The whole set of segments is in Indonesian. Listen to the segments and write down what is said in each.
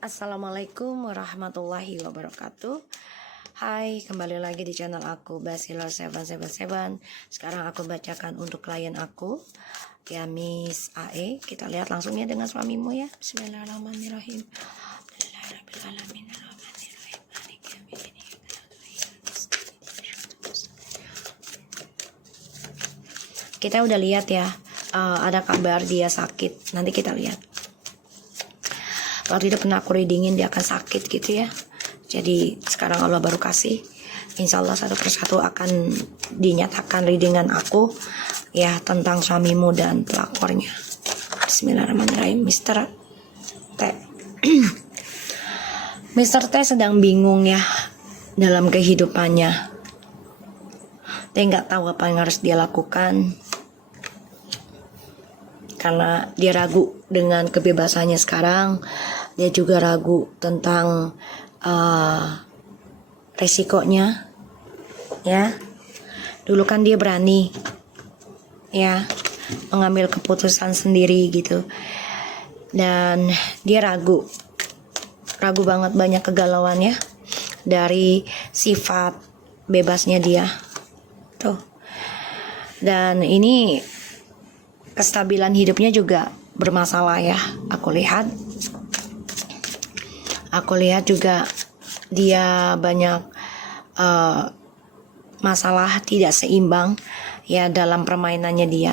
Assalamualaikum warahmatullahi wabarakatuh. Hai, kembali lagi di channel aku Basila777. Sekarang aku bacakan untuk klien aku, ya Miss AE. Kita lihat langsung ya dengan suamimu ya. Bismillahirrahmanirrahim. Kita udah lihat ya, ada kabar dia sakit. Nanti kita lihat. Waktu itu pernah aku readingin dia akan sakit gitu ya. Jadi sekarang Allah baru kasih. Insya Allah satu persatu akan dinyatakan readingan aku ya tentang suamimu dan pelakornya. Bismillahirrahmanirrahim. Mr. T. Mr. T sedang bingung ya dalam kehidupannya. Dia nggak tahu apa yang harus dia lakukan. Karena dia ragu dengan kebebasannya sekarang. Dia juga ragu tentang resikonya. Ya. Dulu kan dia berani ya mengambil keputusan sendiri gitu. Dan dia ragu banget, banyak kegalauan ya dari sifat bebasnya dia. Tuh. Dan ini kestabilan hidupnya juga bermasalah ya. Aku lihat juga dia banyak masalah tidak seimbang ya dalam permainannya dia.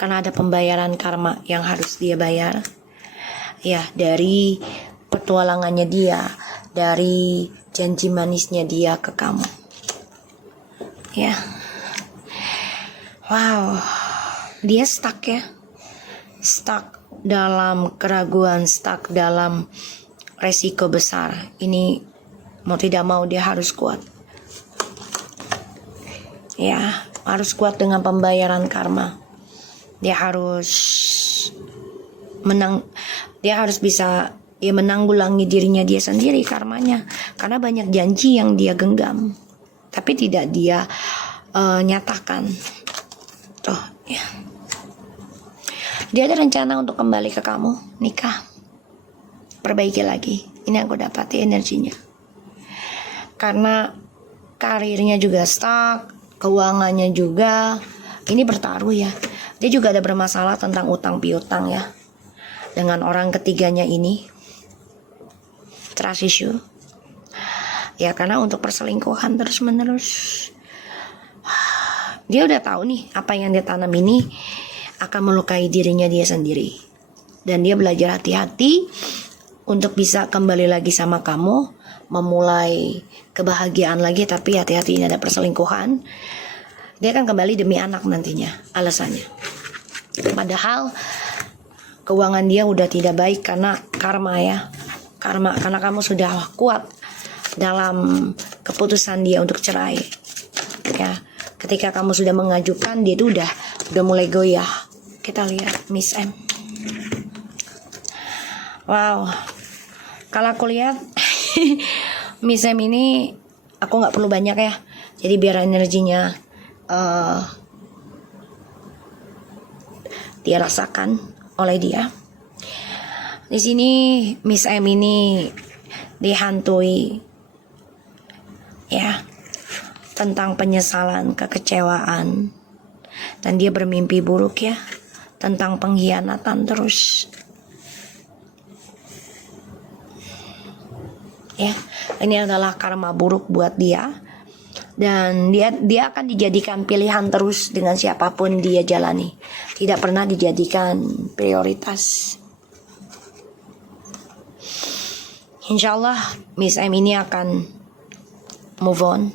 Karena ada pembayaran karma yang harus dia bayar ya dari petualangannya dia, dari janji manisnya dia ke kamu. Ya. Wow, dia stuck ya. Stuck dalam keraguan, stuck dalam resiko besar. Ini mau tidak mau dia harus kuat. Ya, harus kuat dengan pembayaran karma. Dia harus bisa menanggulangi dirinya dia sendiri karmanya. Karena banyak janji yang dia genggam, tapi tidak dia nyatakan. Tuh, ya. Dia ada rencana untuk kembali ke kamu, nikah. Perbaiki lagi. Ini aku dapati energinya. Karena karirnya juga stuck, keuangannya juga. Ini bertaruh ya. Dia juga ada bermasalah tentang utang piutang ya. Dengan orang ketiganya ini. Trust issue. Ya karena untuk perselingkuhan terus menerus. Dia udah tahu nih apa yang dia tanam ini akan melukai dirinya dia sendiri. Dan dia belajar hati-hati untuk bisa kembali lagi sama kamu, memulai kebahagiaan lagi, tapi hati-hati ini ada perselingkuhan. Dia akan kembali demi anak nantinya, alasannya. Padahal keuangan dia udah tidak baik karena karma ya. Karena kamu sudah kuat dalam keputusan dia untuk cerai. Ya. Ketika kamu sudah mengajukan, dia itu udah mulai goyah. Kita lihat Miss M. Wow. Kalau aku lihat Miss M ini aku nggak perlu banyak ya. Jadi biar energinya dia rasakan oleh dia. Di sini Miss M ini dihantui ya tentang penyesalan, kekecewaan, dan dia bermimpi buruk ya tentang pengkhianatan terus. Ya, ini adalah karma buruk buat dia, dan dia akan dijadikan pilihan terus dengan siapapun dia jalani, tidak pernah dijadikan prioritas. Insya Allah Miss M ini akan move on,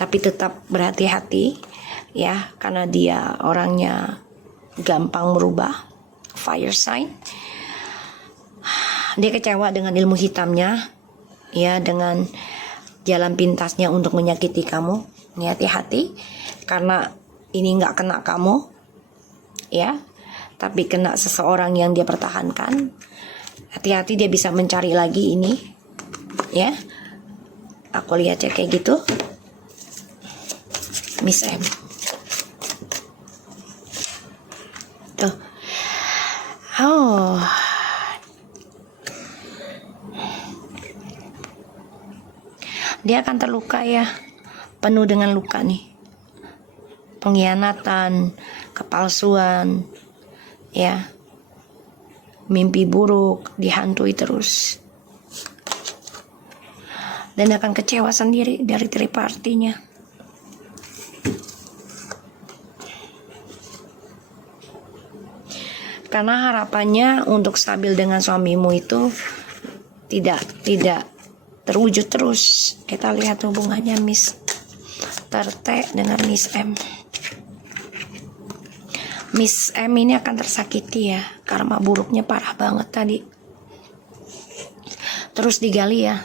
tapi tetap berhati-hati ya karena dia orangnya gampang merubah, fire sign. Dia kecewa dengan ilmu hitamnya ya, dengan jalan pintasnya untuk menyakiti kamu. Ini hati-hati karena ini nggak kena kamu ya, tapi kena seseorang yang dia pertahankan. Hati-hati dia bisa mencari lagi ini ya. Aku lihat ya kayak gitu Miss M. Tuh. Oh, Dia akan terluka ya, penuh dengan luka nih. Pengkhianatan, kepalsuan, ya, mimpi buruk, dihantui terus. Dan akan kecewa sendiri dari tripartinya. Karena harapannya untuk stabil dengan suamimu itu tidak terwujud terus. Kita lihat hubungannya Mr. T dengan Miss M. Miss M ini akan tersakiti ya, karma buruknya parah banget tadi. Terus digali ya.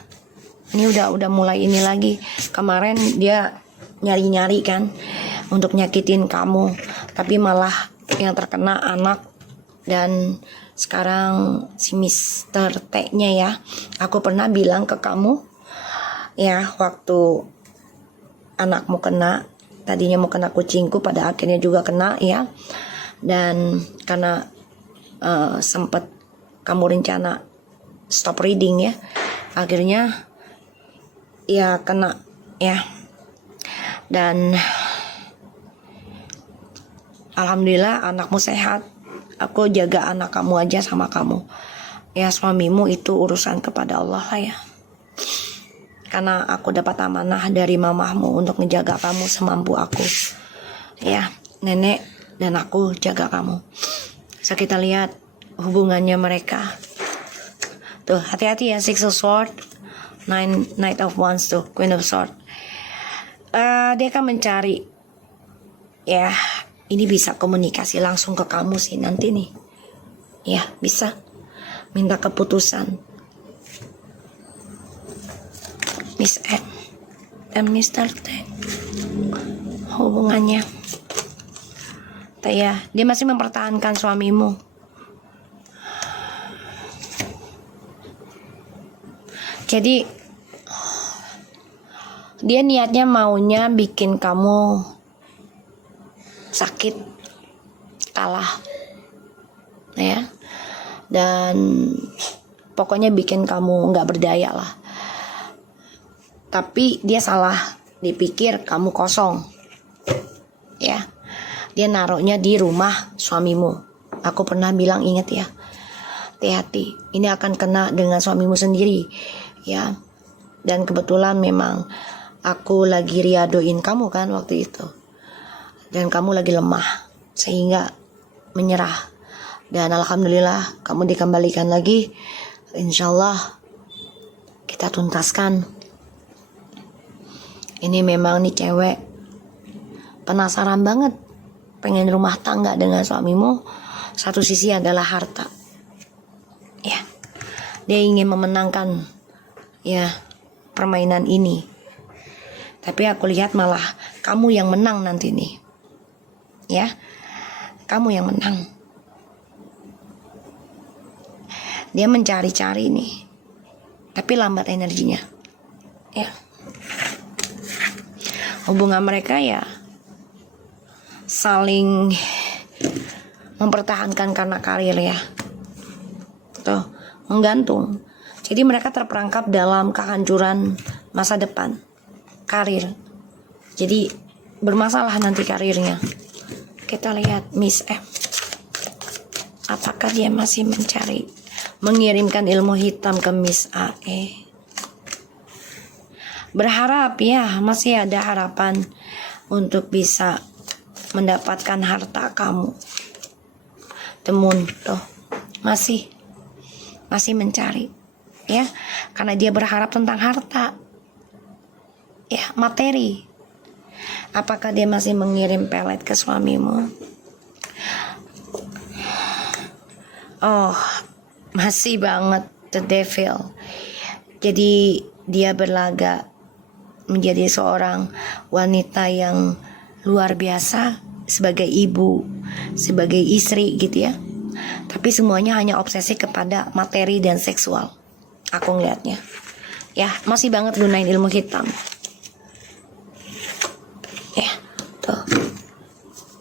Ini udah mulai ini lagi. Kemarin dia nyari-nyari kan untuk nyakitin kamu, tapi malah yang terkena anak. Dan sekarang si Mr. T-nya ya, aku pernah bilang ke kamu ya, waktu anakmu kena, tadinya mau kena kucingku, pada akhirnya juga kena ya. Dan karena sempat kamu rencana stop reading ya, akhirnya ya kena ya. Dan alhamdulillah anakmu sehat. Aku jaga anak kamu aja sama kamu ya. Suamimu itu urusan kepada Allah lah ya, karena aku dapat amanah dari mamahmu untuk menjaga kamu semampu aku ya. Nenek dan aku jaga kamu. So kita lihat hubungannya mereka tuh, hati-hati ya. Six of Swords, Knight of Wands tuh, Queen of Swords. Dia akan mencari ya, ini bisa komunikasi langsung ke kamu sih nanti nih ya, bisa minta keputusan. Miss M dan Mr. T hubungannya ya, dia masih mempertahankan suamimu. Jadi dia niatnya maunya bikin kamu sakit, kalah ya, dan pokoknya bikin kamu nggak berdaya lah. Tapi dia salah, dipikir kamu kosong ya. Dia naruhnya di rumah suamimu. Aku pernah bilang, ingat ya, hati-hati, ini akan kena dengan suamimu sendiri ya. Dan kebetulan memang aku lagi riadoin kamu kan waktu itu, dan kamu lagi lemah sehingga menyerah. Dan alhamdulillah kamu dikembalikan lagi. Insyaallah kita tuntaskan. Ini memang nih cewek penasaran banget, pengen rumah tangga dengan suamimu. Satu sisi adalah harta ya, dia ingin memenangkan ya permainan ini. Tapi aku lihat malah kamu yang menang nanti nih ya, kamu yang menang. Dia mencari-cari nih, tapi lambat energinya ya. Hubungan mereka ya saling mempertahankan karena karir ya, tuh, menggantung. Jadi mereka terperangkap dalam kehancuran masa depan karir. Jadi bermasalah nanti karirnya. Kita lihat Miss M, apakah dia masih mencari, mengirimkan ilmu hitam ke Miss AE. Berharap ya, masih ada harapan untuk bisa mendapatkan harta kamu. Temun tuh masih mencari ya, karena dia berharap tentang harta ya, materi. Apakah dia masih mengirim pelet ke suamimu? Oh, masih banget, the devil. Jadi dia berlaga menjadi seorang wanita yang luar biasa, sebagai ibu, sebagai istri gitu ya. Tapi semuanya hanya obsesi kepada materi dan seksual. Aku ngeliatnya ya, masih banget gunain ilmu hitam ya. Tuh,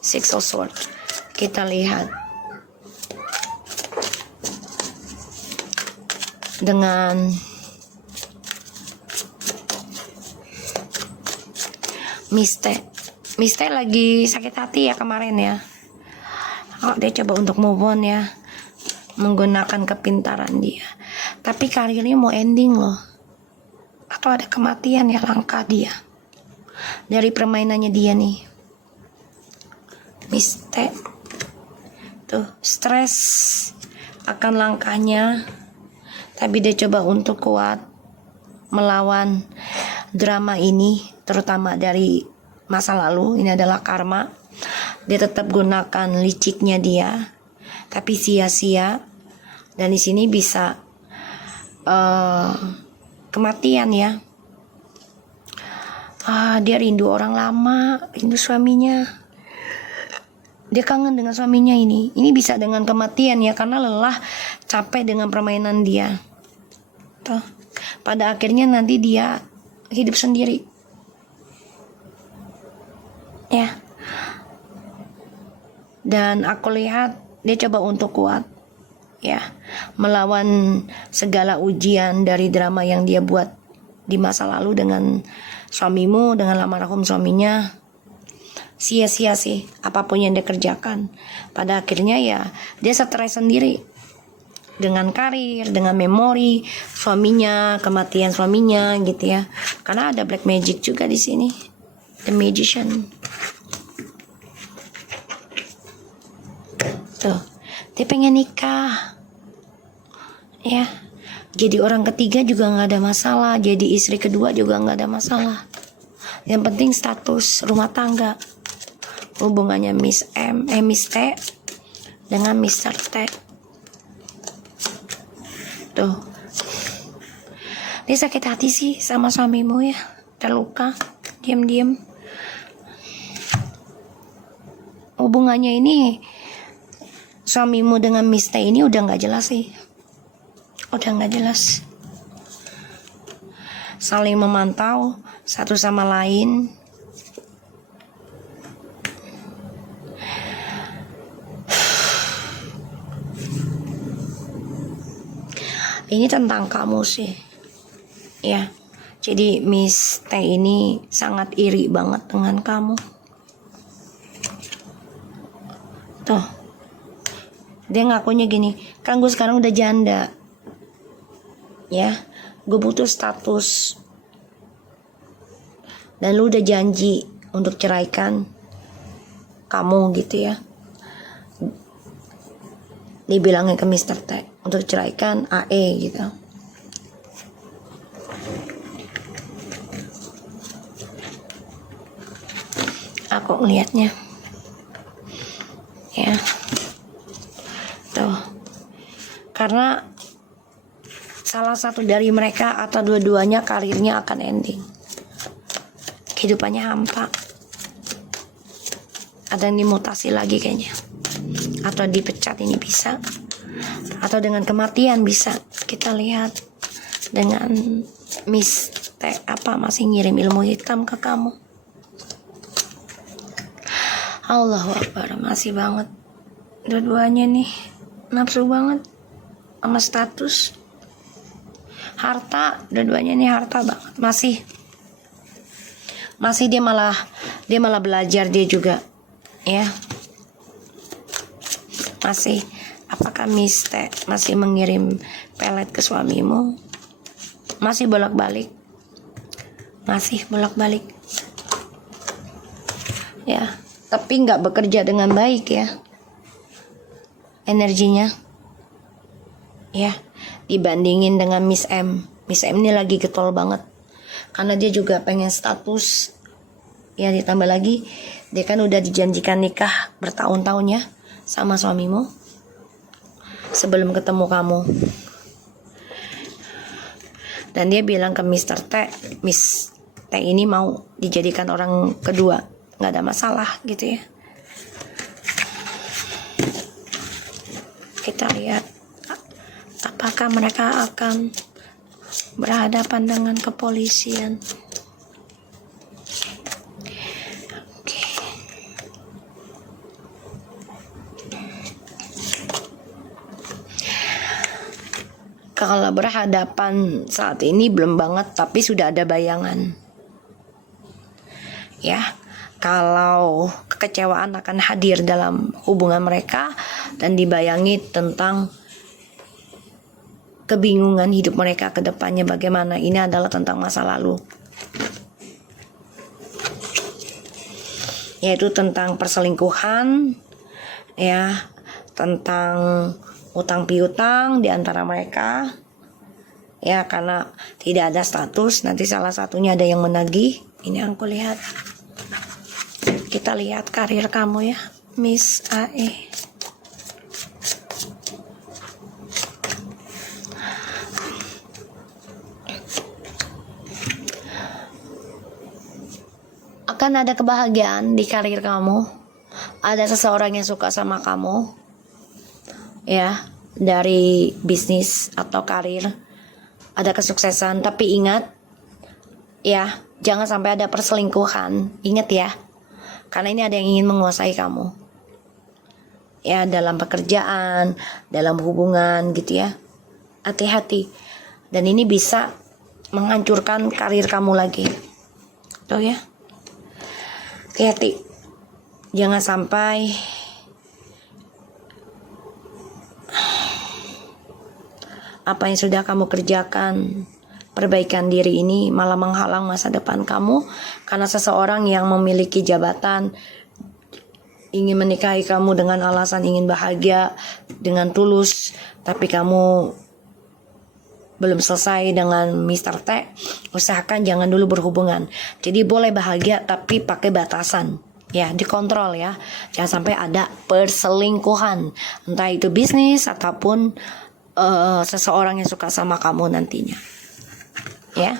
Six of Swords. Kita lihat dengan Miste lagi sakit hati ya kemarin ya. Dia coba untuk move on ya, menggunakan kepintaran dia. Tapi karirnya mau ending loh. Atau ada kematian ya, langkah dia. Dari permainannya dia nih. Miste. Tuh, stres akan langkahnya. Tapi dia coba untuk kuat melawan drama ini, terutama dari masa lalu. Ini adalah karma. Dia tetap gunakan liciknya dia, tapi sia-sia. Dan di sini bisa kematian ya. Dia rindu orang lama, rindu suaminya. Dia kangen dengan suaminya ini. Ini bisa dengan kematian ya, karena lelah, capek dengan permainan dia. Tuh. Pada akhirnya nanti dia hidup sendiri. Ya. Dan aku lihat dia coba untuk kuat. Ya. Melawan segala ujian dari drama yang dia buat di masa lalu dengan suamimu, dengan almarhum suaminya. Sia-sia sih apapun yang dia kerjakan. Pada akhirnya ya dia stres sendiri dengan karir, dengan memori suaminya, kematian suaminya gitu ya. Karena ada black magic juga di sini. The Magician. Tuh, dia pengen nikah. Ya. Jadi orang ketiga juga nggak ada masalah. Jadi istri kedua juga nggak ada masalah. Yang penting status rumah tangga. Hubungannya Miss T dengan Mr. T. Tuh. Dia sakit hati sih sama suamimu ya. Terluka. Diam-diam. Hubungannya ini, suamimu dengan Miss T ini udah gak jelas sih. Udah gak jelas. Saling memantau satu sama lain. Ini tentang kamu sih. Ya. Jadi Miss T ini sangat iri banget dengan kamu. Tuh. Dia ngakunya gini, kan gue sekarang udah janda. Ya. Gue butuh status. Dan lu udah janji untuk ceraikan kamu gitu ya. Dibilangin ke Mr. T untuk ceraikan AE gitu. Aku ngelihatnya ya. Tuh. Karena salah satu dari mereka atau dua-duanya karirnya akan ending. Kehidupannya hampa. Ada yang dimutasi lagi kayaknya. Atau dipecat ini bisa. Atau dengan kematian bisa. Kita lihat dengan Miss T masih ngirim ilmu hitam ke kamu. Allahu Akbar, masih banget. Dua-duanya nih nafsu banget sama status. Harta, dua-duanya nih harta banget. Masih dia malah belajar dia juga. Ya. Masih, apakah Miss T masih mengirim pelet ke suamimu? Masih bolak-balik. Ya, tapi nggak bekerja dengan baik ya. Energinya. Ya, dibandingin dengan Miss M. Miss M ini lagi getol banget. Karena dia juga pengen status. Ya, ditambah lagi dia kan udah dijanjikan nikah bertahun-tahun ya sama suamimu sebelum ketemu kamu. Dan dia bilang ke Mr. T, Miss T ini mau dijadikan orang kedua, nggak ada masalah gitu ya. Kita lihat apakah mereka akan berhadapan dengan kepolisian. Kalau berhadapan saat ini belum banget, tapi sudah ada bayangan. ya. Kalau kekecewaan akan hadir dalam hubungan mereka dan dibayangi tentang kebingungan hidup mereka ke depannya bagaimana. Ini adalah tentang masa lalu. Yaitu tentang perselingkuhan, ya, tentang utang piutang di antara mereka. Ya, karena tidak ada status, nanti salah satunya ada yang menagih. Ini yang aku lihat. Kita lihat karir kamu ya, Miss AE. Akan ada kebahagiaan di karir kamu. Ada seseorang yang suka sama kamu. Ya, dari bisnis atau karir. Ada kesuksesan, tapi ingat ya, jangan sampai ada perselingkuhan. Ingat ya. Karena ini ada yang ingin menguasai kamu. Ya, dalam pekerjaan, dalam hubungan gitu ya. Hati-hati. Dan ini bisa menghancurkan karir kamu lagi. Tuh ya. Hati-hati. Jangan sampai apa yang sudah kamu kerjakan, perbaikan diri ini malah menghalang masa depan kamu karena seseorang yang memiliki jabatan ingin menikahi kamu dengan alasan ingin bahagia dengan tulus, tapi kamu belum selesai dengan Mr. T. Usahakan jangan dulu berhubungan. Jadi boleh bahagia tapi pakai batasan. Ya, dikontrol ya. Jangan sampai ada perselingkuhan. Entah itu bisnis ataupun seseorang yang suka sama kamu nantinya. Ya,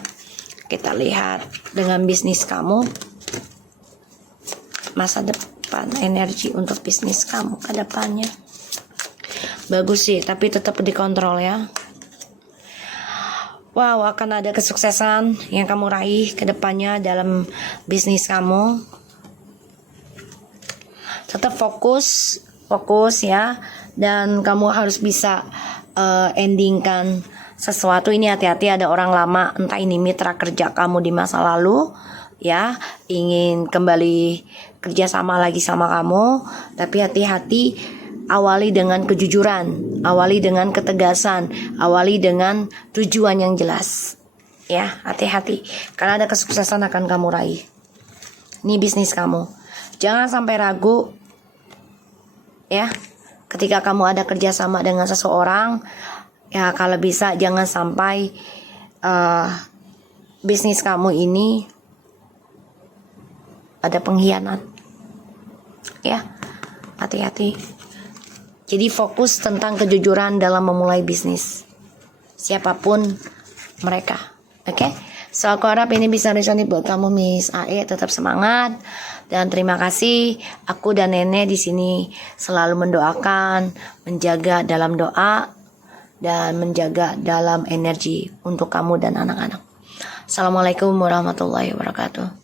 kita lihat dengan bisnis kamu, masa depan, energi untuk bisnis kamu ke depannya. Bagus sih, tapi tetap dikontrol ya. Wow, akan ada kesuksesan yang kamu raih ke depannya dalam bisnis kamu. Tetap fokus ya, dan kamu harus bisa endingkan sesuatu. Ini hati-hati, ada orang lama, entah ini mitra kerja kamu di masa lalu ya, ingin kembali kerja sama lagi sama kamu, tapi hati-hati. Awali dengan kejujuran, awali dengan ketegasan, awali dengan tujuan yang jelas. Ya, hati-hati karena ada kesuksesan akan kamu raih. Ini bisnis kamu. Jangan sampai ragu ya. Ketika kamu ada kerjasama dengan seseorang, ya kalau bisa jangan sampai bisnis kamu ini ada pengkhianat. Ya, hati-hati. Jadi fokus tentang kejujuran dalam memulai bisnis. Siapapun mereka. Oke? So aku harap ini bisa resonate buat kamu Miss AE. Tetap semangat. Dan terima kasih. Aku dan Nenek di sini selalu mendoakan, menjaga dalam doa, dan menjaga dalam energi untuk kamu dan anak-anak. Assalamualaikum warahmatullahi wabarakatuh.